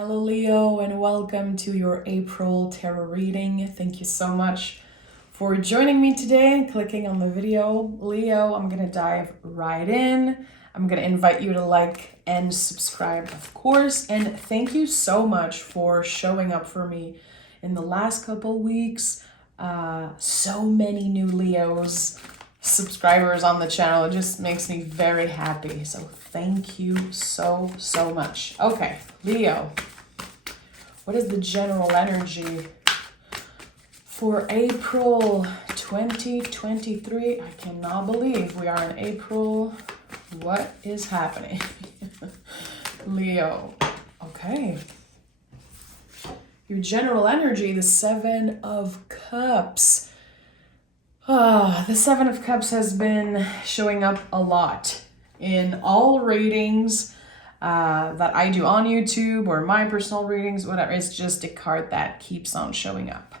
Hello, Leo, and welcome to your April tarot reading. Thank you so much for joining me today and clicking on the video. Leo, I'm going to dive right in. I'm going to invite you to like and subscribe, of course. And thank you so much for showing up for me in the last couple weeks. So many new Leos subscribers on the channel. It just makes me very happy. So thank you so much. Okay, Leo, what is the general energy for April 2023? I cannot believe we are in April. What is happening? Leo, okay. Your general energy, the Seven of Cups. The Seven of Cups has been showing up a lot in all readings that I do on YouTube or my personal readings, whatever. It's just a card that keeps on showing up.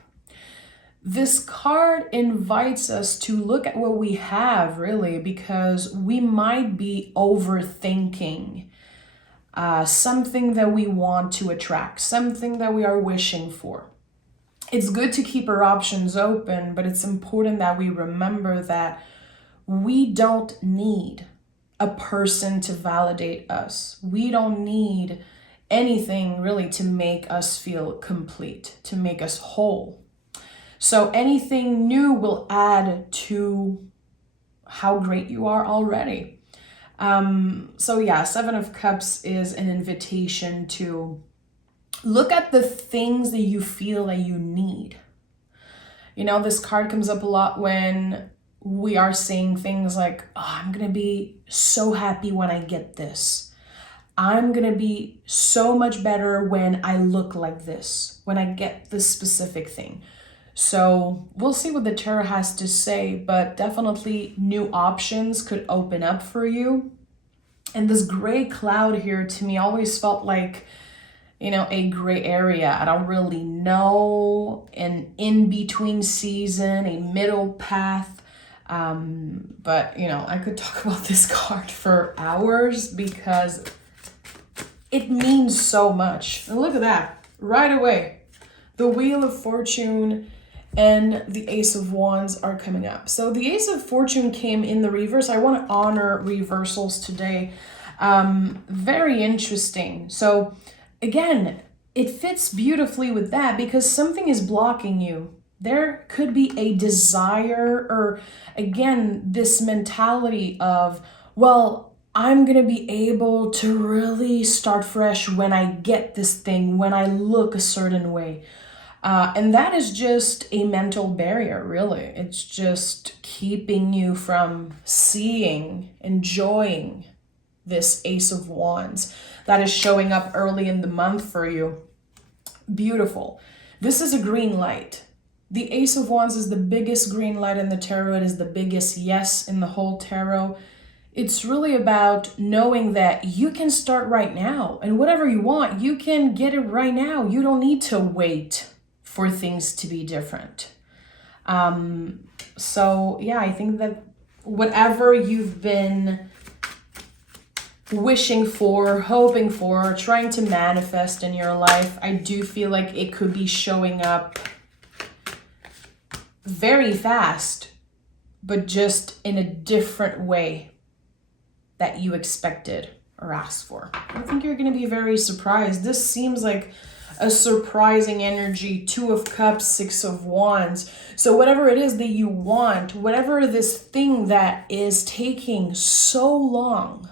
This card invites us to look at what we have, really, because we might be overthinking something that we want to attract, something that we are wishing for. It's good to keep our options open, but it's important that we remember that we don't need a person to validate us. We don't need anything really to make us feel complete, to make us whole. So anything new will add to how great you are already. So yeah, Seven of Cups is an invitation to look at the things that you feel that you need. You know, this card comes up a lot when we are saying things like, oh, I'm going to be so happy when I get this. I'm going to be so much better when I look like this, when I get this specific thing. So we'll see what the tarot has to say, but definitely new options could open up for you. And this gray cloud here to me always felt like, you know, a gray area. I don't really know, an in-between season, a middle path. But, you know, I could talk about this card for hours because it means so much. And look at that, right away. The Wheel of Fortune and the Ace of Wands are coming up. So the Ace of Fortune came in the reverse. I want to honor reversals today. Very interesting. So again, it fits beautifully with that because something is blocking you. There could be a desire or, again, this mentality of, well, I'm going to be able to really start fresh when I get this thing, when I look a certain way. And that is just a mental barrier, really. It's just keeping you from seeing, enjoying this Ace of Wands that is showing up early in the month for you. Beautiful. This is a green light. The Ace of Wands is the biggest green light in the tarot. It is the biggest yes in the whole tarot. It's really about knowing that you can start right now, and whatever you want, you can get it right now. You don't need to wait for things to be different. So yeah, I think that whatever you've been wishing for, hoping for, trying to manifest in your life, I do feel like it could be showing up very fast, but just in a different way that you expected or asked for. I think you're going to be very surprised. This seems like a surprising energy. Two of Cups, Six of Wands. So whatever it is that you want, whatever this thing that is taking so long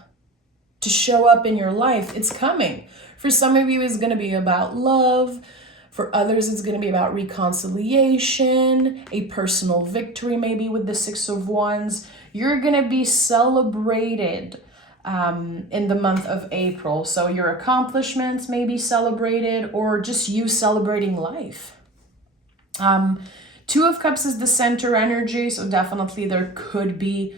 to show up in your life, it's coming. For some of you, it's going to be about love. For others, it's going to be about reconciliation, a personal victory, maybe with the Six of Wands. You're going to be celebrated in the month of April. So your accomplishments may be celebrated, or just you celebrating life. Two of Cups is the center energy. So definitely there could be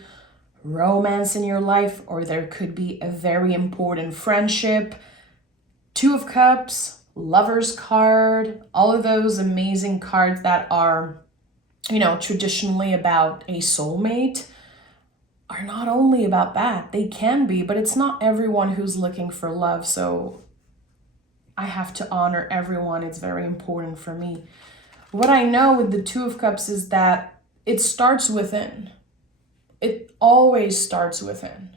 romance in your life, or there could be a very important friendship. Two of Cups, Lover's card, all of those amazing cards that are, you know, traditionally about a soulmate are not only about that. They can be, but it's not everyone who's looking for love. So I have to honor everyone. It's very important for me. What I know with the Two of Cups is that it starts within. It always starts within.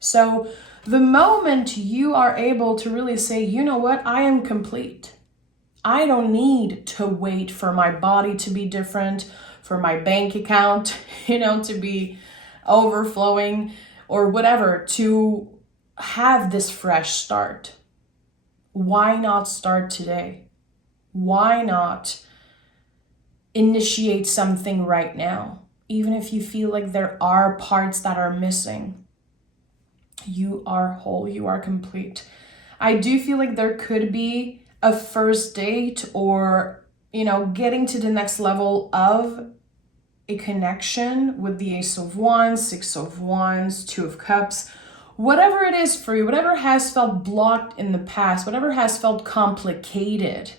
So the moment you are able to really say, you know what, I am complete. I don't need to wait for my body to be different, for my bank account, to be overflowing or whatever, to have this fresh start. Why not start today? Why not initiate something right now? Even if you feel like there are parts that are missing, you are whole, you are complete. I do feel like there could be a first date or, getting to the next level of a connection with the Ace of Wands, Six of Wands, Two of Cups, whatever it is for you, whatever has felt blocked in the past, whatever has felt complicated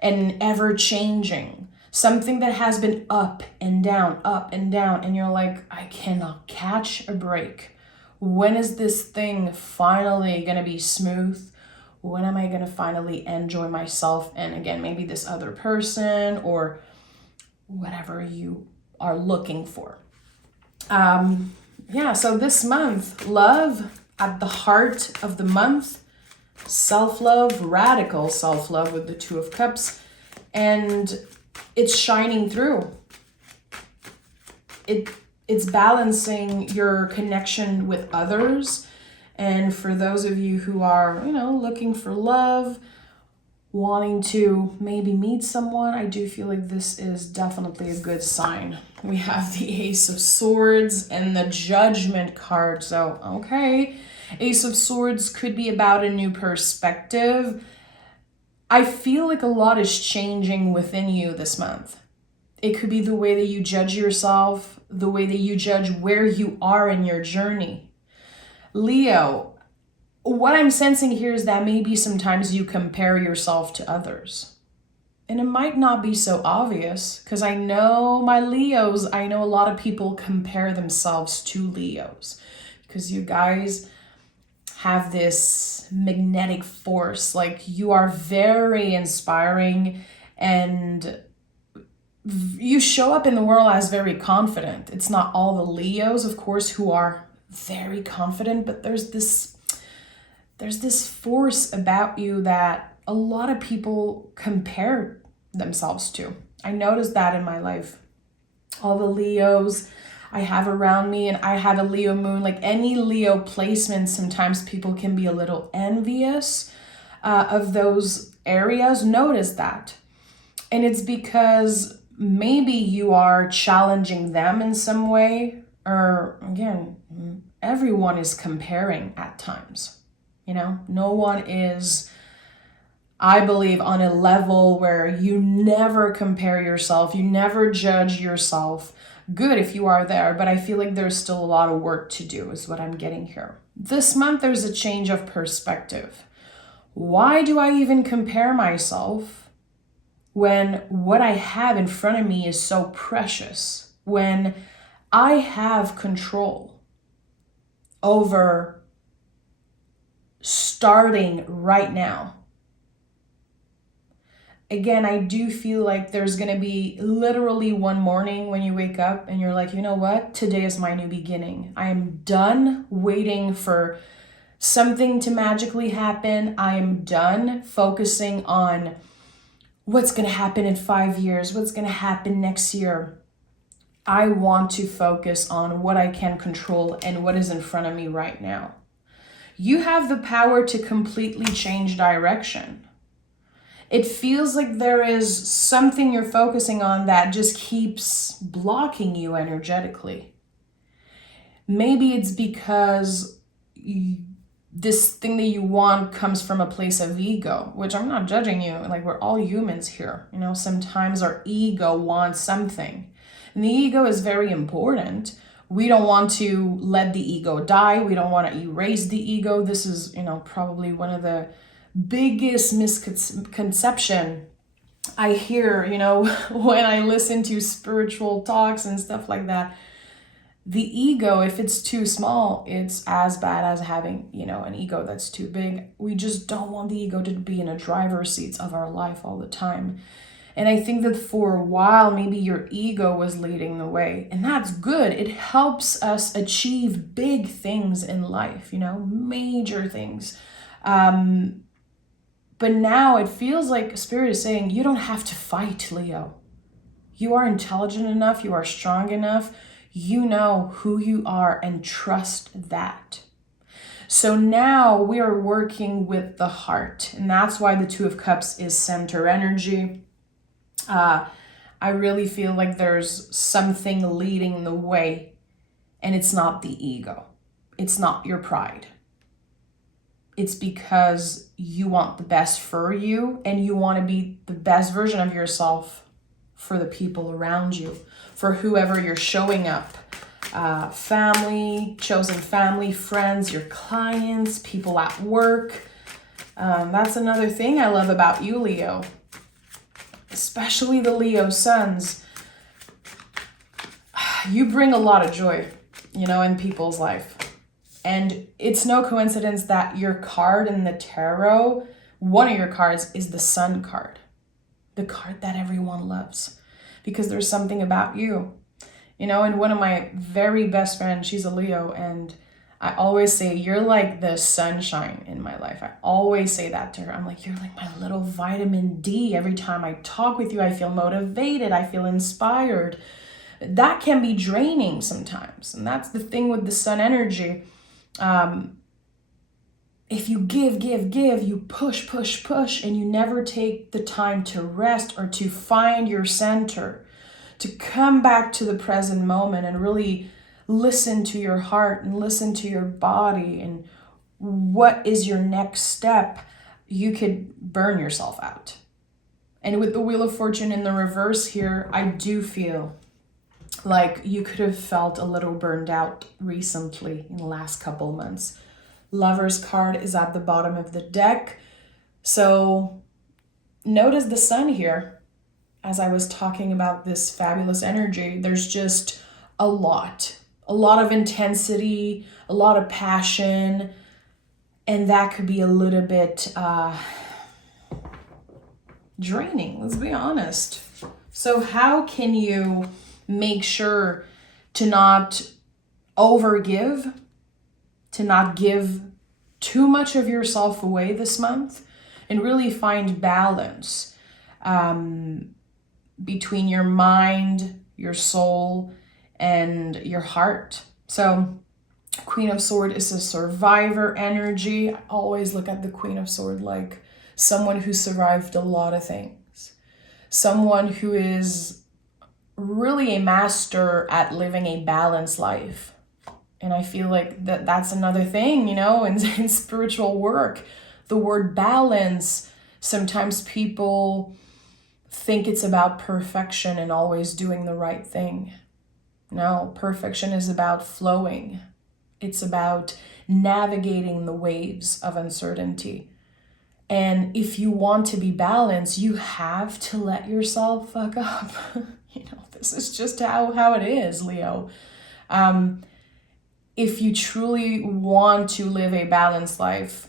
and ever changing, something that has been up and down, and you're like, I cannot catch a break. When is this thing finally gonna be smooth? When am I gonna finally enjoy myself? And again, maybe this other person or whatever you are looking for. So this month, love at the heart of the month, self-love, radical self-love with the Two of Cups, and it's shining through. It's balancing your connection with others. And for those of you who are, looking for love, wanting to maybe meet someone, I do feel like this is definitely a good sign. We have the Ace of Swords and the Judgment card. So, okay, Ace of Swords could be about a new perspective. I feel like a lot is changing within you this month. It could be the way that you judge yourself, the way that you judge where you are in your journey. Leo, what I'm sensing here is that maybe sometimes you compare yourself to others. And it might not be so obvious, because I know my Leos, I know a lot of people compare themselves to Leos, because you guys have this magnetic force. Like, you are very inspiring and you show up in the world as very confident. It's not all the Leos, of course, who are very confident, but there's this force about you that a lot of people compare themselves to. I noticed that in my life. All the Leos I have around me, and I have a Leo moon, like any Leo placement, sometimes people can be a little envious of those areas. Notice that. And it's because maybe you are challenging them in some way, or again, everyone is comparing at times. No one is, I believe, on a level where you never compare yourself, you never judge yourself. Good if you are there, but I feel like there's still a lot of work to do, is what I'm getting here. This month, there's a change of perspective. Why do I even compare myself when what I have in front of me is so precious? When I have control over starting right now. Again, I do feel like there's going to be literally one morning when you wake up and you're like, you know what? Today is my new beginning. I am done waiting for something to magically happen. I am done focusing on what's going to happen in 5 years, what's going to happen next year. I want to focus on what I can control and what is in front of me right now. You have the power to completely change direction. It feels like there is something you're focusing on that just keeps blocking you energetically. Maybe it's because this thing that you want comes from a place of ego, which I'm not judging you. Like, we're all humans here. Sometimes our ego wants something. And the ego is very important. We don't want to let the ego die. We don't want to erase the ego. This is, probably one of the biggest misconception I hear, when I listen to spiritual talks and stuff like that. The ego, if it's too small, it's as bad as having, an ego that's too big. We just don't want the ego to be in a driver's seat of our life all the time. And I think that for a while, maybe your ego was leading the way. And that's good. It helps us achieve big things in life, major things. But now it feels like Spirit is saying, you don't have to fight, Leo. You are intelligent enough. You are strong enough. You know who you are and trust that. So now we are working with the heart. And that's why the Two of Cups is center energy. I really feel like there's something leading the way, and it's not the ego. It's not your pride. It's because you want the best for you, and you want to be the best version of yourself for the people around you, for whoever you're showing up. Family, chosen family, friends, your clients, people at work. That's another thing I love about you, Leo. Especially the Leo suns. You bring a lot of joy, in people's life. And it's no coincidence that your card in the tarot, one of your cards is the Sun card. The card that everyone loves. Because there's something about you. And one of my very best friends, she's a Leo, and I always say, you're like the sunshine in my life. I always say that to her. I'm like, you're like my little vitamin D. Every time I talk with you, I feel motivated. I feel inspired. That can be draining sometimes. And that's the thing with the sun energy. If you give, you push, and you never take the time to rest or to find your center, to come back to the present moment and really listen to your heart and listen to your body and what is your next step, you could burn yourself out. And with the Wheel of Fortune in the reverse here, I do feel like you could have felt a little burned out recently in the last couple months. Lover's card is at the bottom of the deck. So notice the sun here. As I was talking about this fabulous energy, there's just a lot of intensity, a lot of passion, and that could be a little bit draining, let's be honest. So how can you make sure to not overgive, to not give too much of yourself away this month, and really find balance between your mind, your soul, and your heart? So Queen of Swords is a survivor energy. I always look at the Queen of Swords like someone who survived a lot of things. Someone who is really a master at living a balanced life. And I feel like that's another thing, in spiritual work. The word balance, sometimes people think it's about perfection and always doing the right thing. No, perfection is about flowing. It's about navigating the waves of uncertainty. And if you want to be balanced, you have to let yourself fuck up. This is just how it is, Leo. If you truly want to live a balanced life,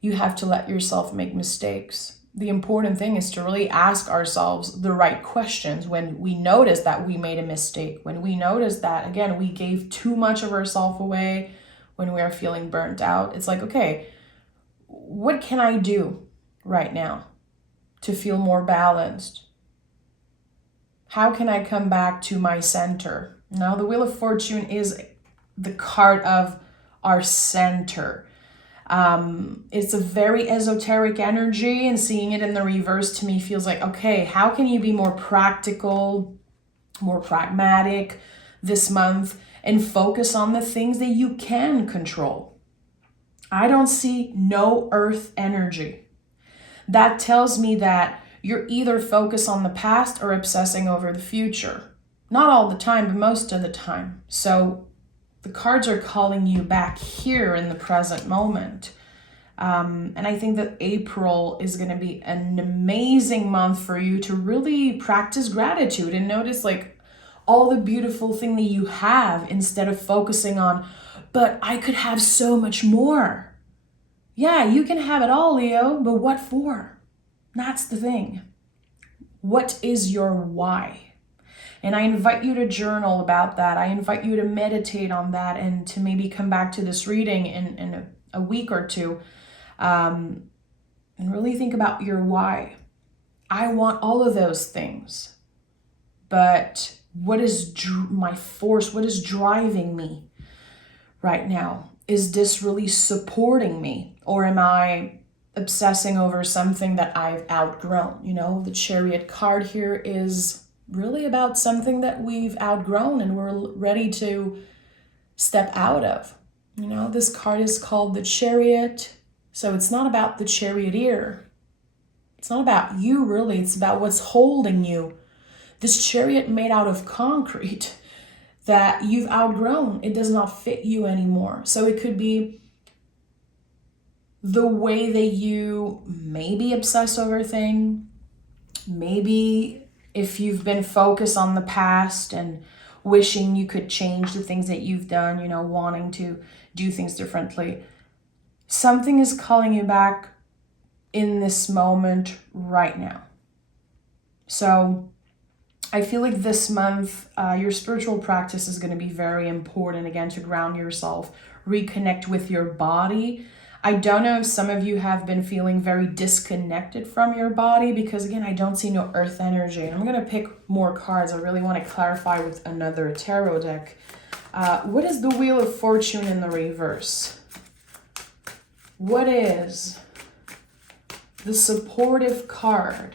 you have to let yourself make mistakes. The important thing is to really ask ourselves the right questions when we notice that we made a mistake, when we notice that, again, we gave too much of ourselves away, when we are feeling burnt out. It's like, okay, what can I do right now to feel more balanced? How can I come back to my center? Now, the Wheel of Fortune is the card of our center. It's a very esoteric energy, and seeing it in the reverse to me feels like, okay, how can you be more practical, more pragmatic this month and focus on the things that you can control? I don't see no earth energy. That tells me that you're either focused on the past or obsessing over the future. Not all the time, but most of the time. So the cards are calling you back here in the present moment. And I think that April is going to be an amazing month for you to really practice gratitude and notice like all the beautiful thing that you have instead of focusing on, but I could have so much more. Yeah, you can have it all, Leo, but what for? That's the thing. What is your why? And I invite you to journal about that. I invite you to meditate on that and to maybe come back to this reading in a week or two, and really think about your why. I want all of those things, but what is my force? What is driving me right now? Is this really supporting me? Or am I obsessing over something that I've outgrown? You know, the Chariot card here is really about something that we've outgrown and we're ready to step out of. You know, this card is called the Chariot. So it's not about the charioteer. It's not about you, really. It's about what's holding you. This chariot made out of concrete that you've outgrown. It does not fit you anymore. So it could be the way that you maybe obsess over things. Maybe if you've been focused on the past and wishing you could change the things that you've done, you know, wanting to do things differently. Something is calling you back in this moment right now. So I feel like this month, your spiritual practice is going to be very important, again, to ground yourself, reconnect with your body. I don't know if some of you have been feeling very disconnected from your body because, again, I don't see no earth energy. And I'm going to pick more cards. I really want to clarify with another tarot deck. What is the Wheel of Fortune in the reverse? What is the supportive card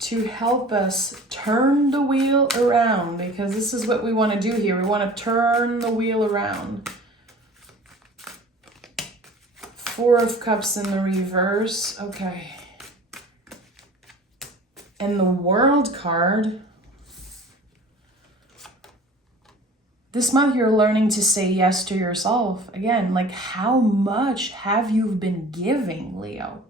to help us turn the wheel around? Because this is what we want to do here. We want to turn the wheel around. Four of Cups in the reverse. Okay. And the World card. This month you're learning to say yes to yourself. Again, like how much have you been giving, Leo?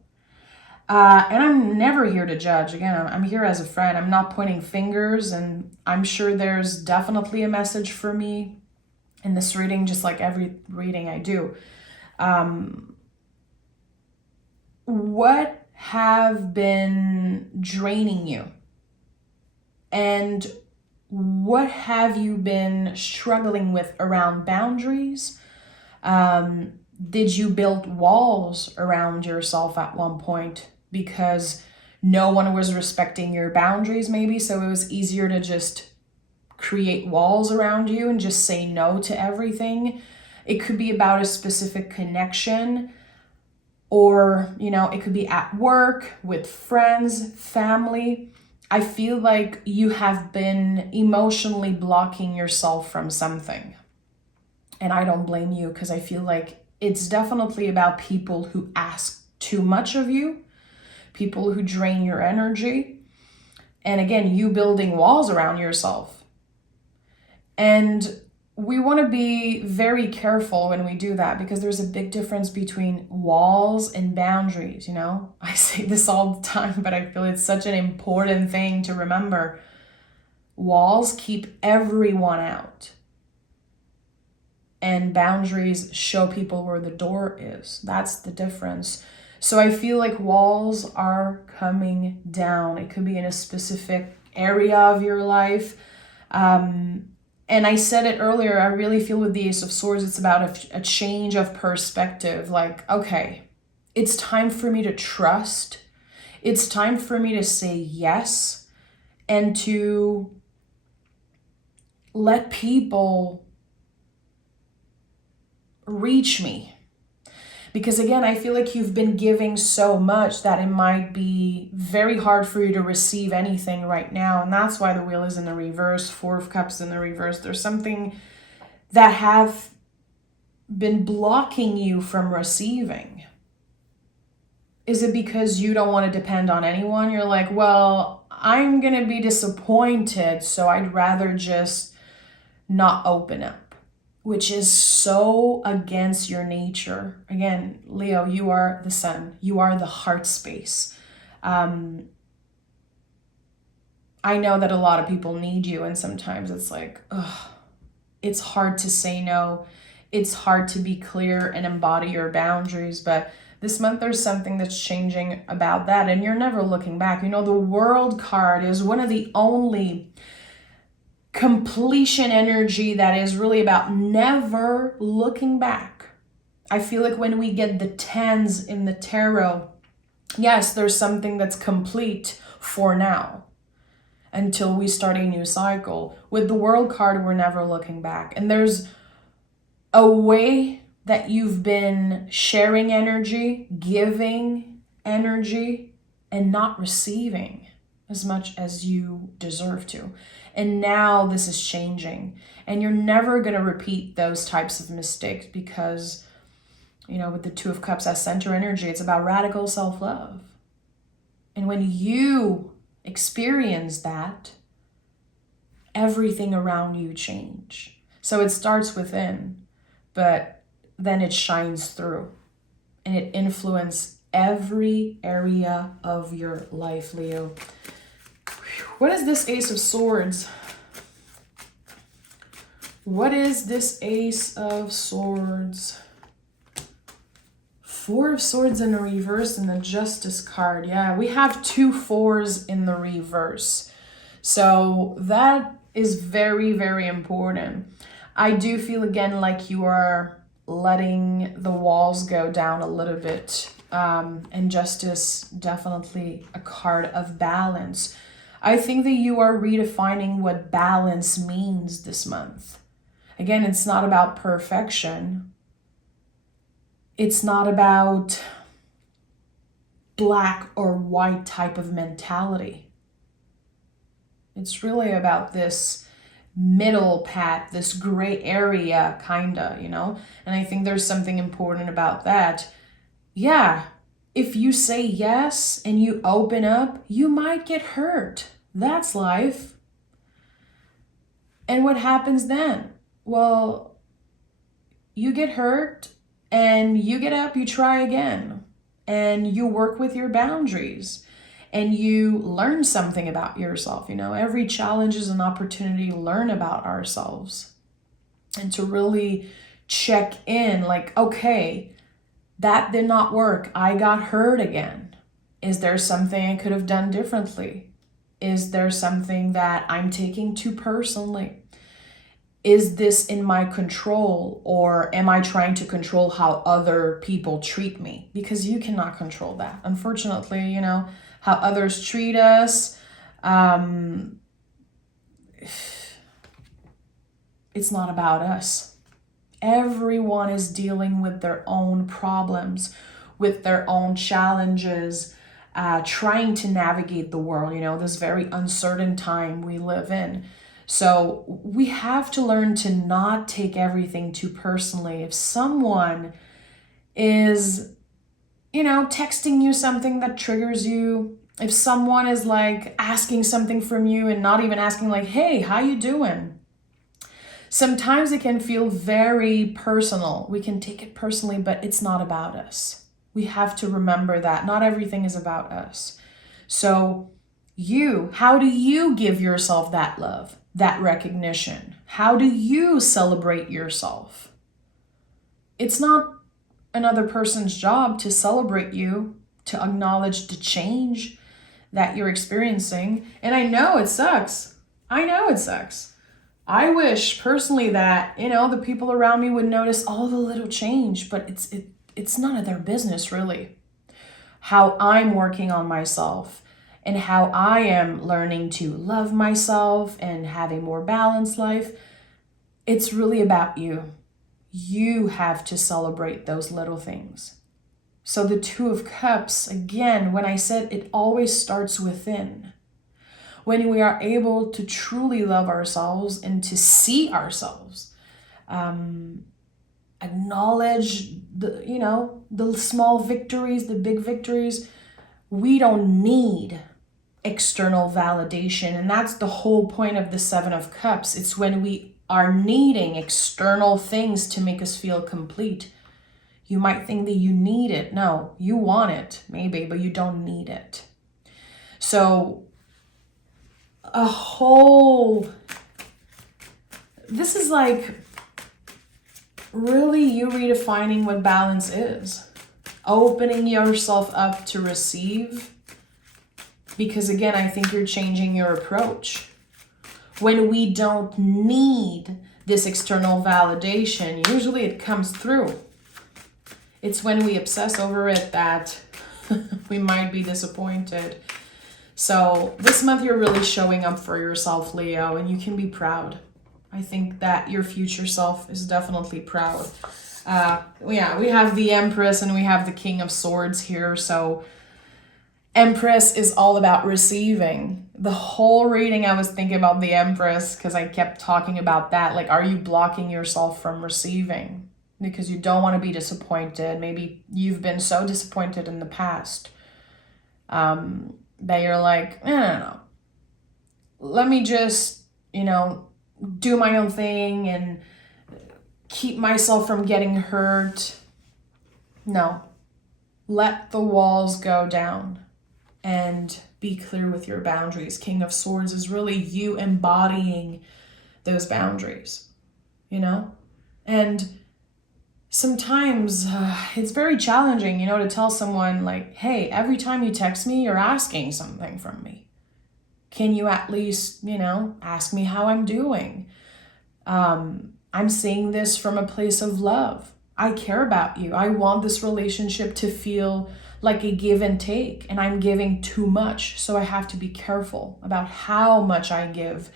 And I'm never here to judge. Again, I'm here as a friend. I'm not pointing fingers, and I'm sure there's definitely a message for me in this reading, just like every reading I do. What have been draining you? And what have you been struggling with around boundaries? Did you build walls around yourself at one point because no one was respecting your boundaries maybe, so it was easier to just create walls around you and just say no to everything? It could be about a specific connection, or, you know, it could be at work, with friends, family. I feel like you have been emotionally blocking yourself from something. And I don't blame you, because I feel like it's definitely about people who ask too much of you, people who drain your energy. And again, you building walls around yourself. And we want to be very careful when we do that, because there's a big difference between walls and boundaries, you know? I say this all the time, but I feel it's such an important thing to remember. Walls keep everyone out. And boundaries show people where the door is. That's the difference. So I feel like walls are coming down. It could be in a specific area of your life. And I said it earlier, I really feel with the Ace of Swords, it's about a change of perspective. Like, okay, it's time for me to trust. It's time for me to say yes and to let people reach me. Because again, I feel like you've been giving so much that it might be very hard for you to receive anything right now. And that's why the wheel is in the reverse, Four of Cups in the reverse. There's something that have been blocking you from receiving. Is it because you don't want to depend on anyone? You're like, well, I'm going to be disappointed, so I'd rather just not open up. Which is so against your nature. Again, Leo, you are the sun. You are the heart space. I know that a lot of people need you, and sometimes it's like, ugh, it's hard to say no. It's hard to be clear and embody your boundaries, but this month there's something that's changing about that, and you're never looking back. You know, the World card is one of the only completion energy that is really about never looking back. I feel like when we get the 10s in the tarot, yes, there's something that's complete for now until we start a new cycle. With the World card, we're never looking back. And there's a way that you've been sharing energy, giving energy, and not receiving as much as you deserve to. And now this is changing. And you're never going to repeat those types of mistakes because, you know, with the Two of Cups as center energy, it's about radical self-love. And when you experience that, everything around you change. So it starts within, but then it shines through and it influences every area of your life, Leo. What is this Ace of Swords? What is this Ace of Swords? Four of Swords in the reverse and the Justice card. Yeah, we have 2 4s in the reverse. So that is very, very important. I do feel again like you are letting the walls go down a little bit. And Justice, definitely a card of balance. I think that you are redefining what balance means this month. Again, it's not about perfection. It's not about black or white type of mentality. It's really about this middle path, this gray area, kinda, you know? And I think there's something important about that. Yeah, if you say yes and you open up, you might get hurt. That's life. And what happens then? Well, you get hurt and you get up, you try again, and you work with your boundaries and you learn something about yourself. You know, every challenge is an opportunity to learn about ourselves and to really check in like, okay, that did not work. I got hurt again. Is there something I could have done differently? Is there something that I'm taking too personally? Is this in my control, or am I trying to control how other people treat me? Because you cannot control that. Unfortunately, you know, how others treat us, it's not about us. Everyone is dealing with their own problems, with their own challenges, trying to navigate the world, you know, this very uncertain time we live in. So we have to learn to not take everything too personally. If someone is, you know, texting you something that triggers you, if someone is like asking something from you and not even asking like, hey, how you doing? Sometimes it can feel very personal. We can take it personally, but it's not about us. We have to remember that not everything is about us. So how do you give yourself that love, that recognition? How do you celebrate yourself? It's not another person's job to celebrate you, to acknowledge the change that you're experiencing. And I know it sucks. I wish personally that, you know, the people around me would notice all the little change, but it's none of their business really. How I'm working on myself and how I am learning to love myself and have a more balanced life, it's really about you. You have to celebrate those little things. So the Two of Cups, again, when I said it always starts within. When we are able to truly love ourselves and to see ourselves, acknowledge the small victories, the big victories, we don't need external validation. And that's the whole point of the Seven of Cups. It's when we are needing external things to make us feel complete. You might think that you need it. No, you want it, maybe, but you don't need it. So a whole, this is like really you redefining what balance is. Opening yourself up to receive. Because again, I think you're changing your approach. When we don't need this external validation, usually it comes through. It's when we obsess over it that we might be disappointed. So this month you're really showing up for yourself, Leo, and you can be proud. I think that your future self is definitely proud. We have the Empress and we have the King of Swords here. So Empress is all about receiving. The whole reading I was thinking about the Empress because I kept talking about that. Like, are you blocking yourself from receiving? Because you don't want to be disappointed. Maybe you've been so disappointed in the past that you're like, no. Let me just, do my own thing and keep myself from getting hurt. No. Let the walls go down and be clear with your boundaries. King of Swords is really you embodying those boundaries, And sometimes it's very challenging, to tell someone like, hey, every time you text me, you're asking something from me. Can you at least, ask me how I'm doing? I'm saying this from a place of love. I care about you. I want this relationship to feel like a give and take, and I'm giving too much. So I have to be careful about how much I give.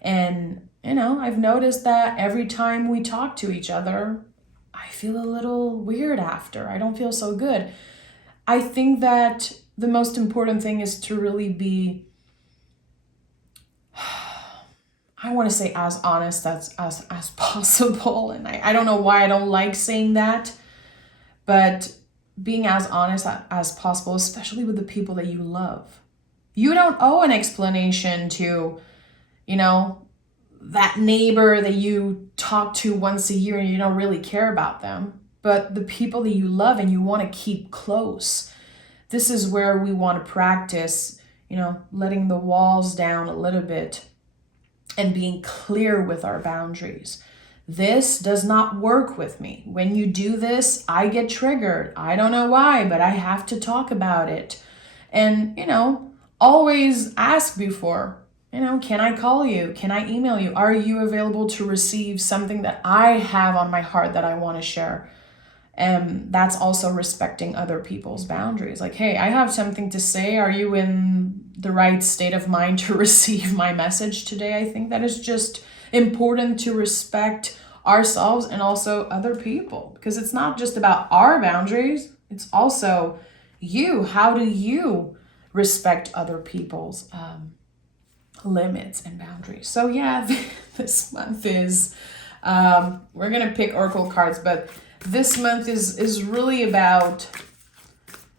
And, I've noticed that every time we talk to each other, I feel a little weird after. I don't feel so good. I think that the most important thing is to really be, I want to say as honest as possible. And I don't know why I don't like saying that, but being as honest as possible, especially with the people that you love. You don't owe an explanation to, that neighbor that you talk to once a year and you don't really care about them, but the people that you love and you want to keep close. This is where we want to practice, letting the walls down a little bit and being clear with our boundaries. This does not work with me. When you do this, I get triggered. I don't know why, but I have to talk about it. And, always ask before, can I call you? Can I email you? Are you available to receive something that I have on my heart that I want to share? And that's also respecting other people's boundaries. Like, hey, I have something to say. Are you in the right state of mind to receive my message today? I think that is just important to respect ourselves and also other people, because it's not just about our boundaries. It's also you. How do you respect other people's limits and boundaries? So yeah, this month is, we're going to pick Oracle cards, but this month is really about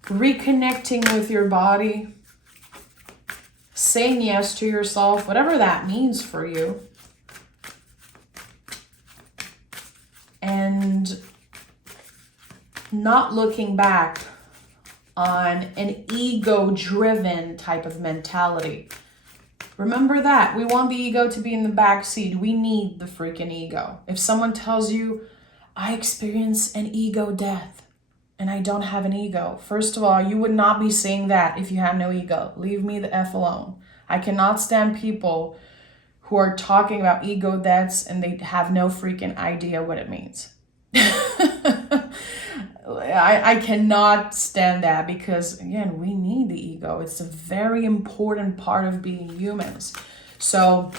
reconnecting with your body, saying yes to yourself, whatever that means for you, and not looking back on an ego-driven type of mentality. Remember that. We want the ego to be in the back seat. We need the freaking ego. If someone tells you, I experience an ego death and I don't have an ego, first of all, you would not be saying that if you had no ego. Leave me the F alone. I cannot stand people who are talking about ego deaths and they have no freaking idea what it means. I cannot stand that because, again, we need the ego. It's a very important part of being humans. So,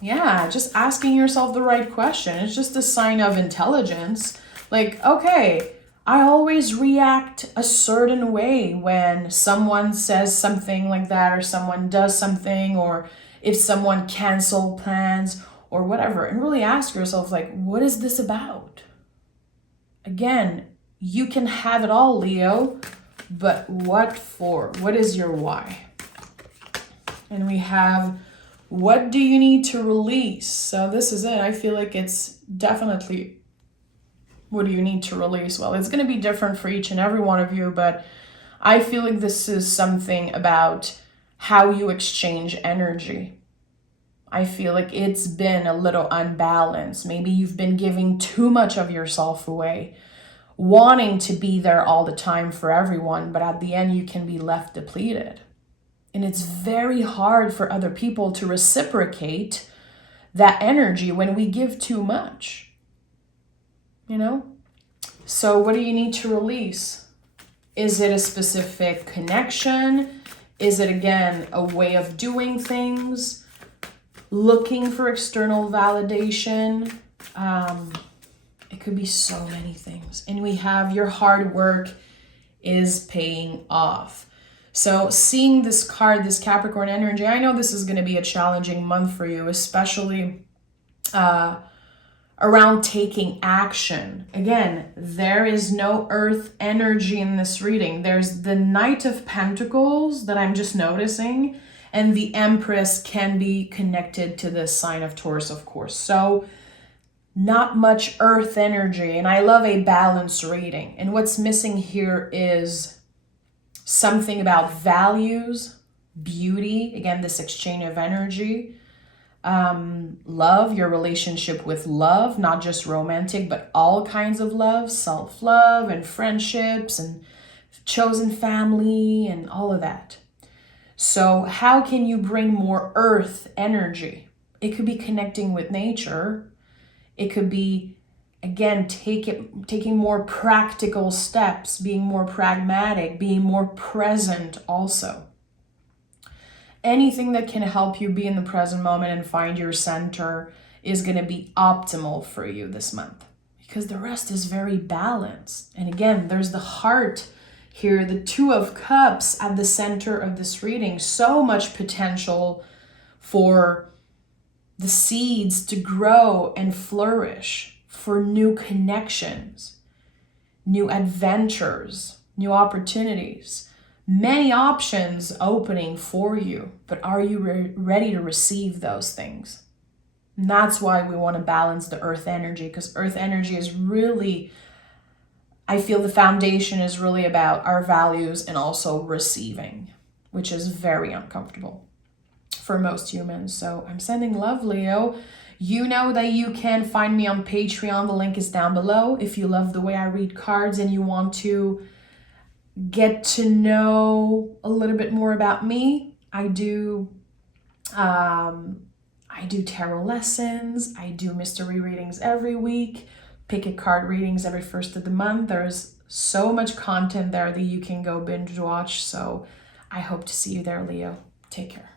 yeah, just asking yourself the right question. It's just a sign of intelligence. Like, okay, I always react a certain way when someone says something like that, or someone does something, or if someone cancel plans or whatever. And really ask yourself, like, what is this about? Again, you can have it all, Leo, but what for? What is your why? And we have, what do you need to release? So this is it. I feel like it's definitely, what do you need to release? Well, it's going to be different for each and every one of you, but I feel like this is something about how you exchange energy. I feel like it's been a little unbalanced. Maybe you've been giving too much of yourself away, wanting to be there all the time for everyone, but at the end you can be left depleted. And it's very hard for other people to reciprocate that energy when we give too much. You know? So what do you need to release? Is it a specific connection? Is it, again, a way of doing things? Looking for external validation? It could be so many things. And we have your hard work is paying off. So seeing this card, this Capricorn energy, I know this is going to be a challenging month for you, especially around taking action. Again, there is no earth energy in this reading. There's the Knight of Pentacles that I'm just noticing, and the Empress can be connected to this sign of Taurus, of course. So not much earth energy, and I love a balanced reading. And what's missing here is something about values, beauty, again, this exchange of energy, love, your relationship with love, not just romantic, but all kinds of love, self-love and friendships and chosen family and all of that. So how can you bring more earth energy? It could be connecting with nature. It could be, again, taking more practical steps, being more pragmatic, being more present also. Anything that can help you be in the present moment and find your center is going to be optimal for you this month, because the rest is very balanced. And again, there's the heart here, the Two of Cups at the center of this reading. So much potential for the seeds to grow and flourish, for new connections, new adventures, new opportunities, many options opening for you. But are you ready to receive those things? And that's why we want to balance the earth energy, because earth energy is really, I feel the foundation is really about our values and also receiving, which is very uncomfortable for most humans. So I'm sending love, Leo. You know that you can find me on Patreon. The link is down below. If you love the way I read cards and you want to get to know a little bit more about me, I do tarot lessons. I do mystery readings every week, pick a card readings every first of the month. There's so much content there that you can go binge watch. So I hope to see you there, Leo. Take care.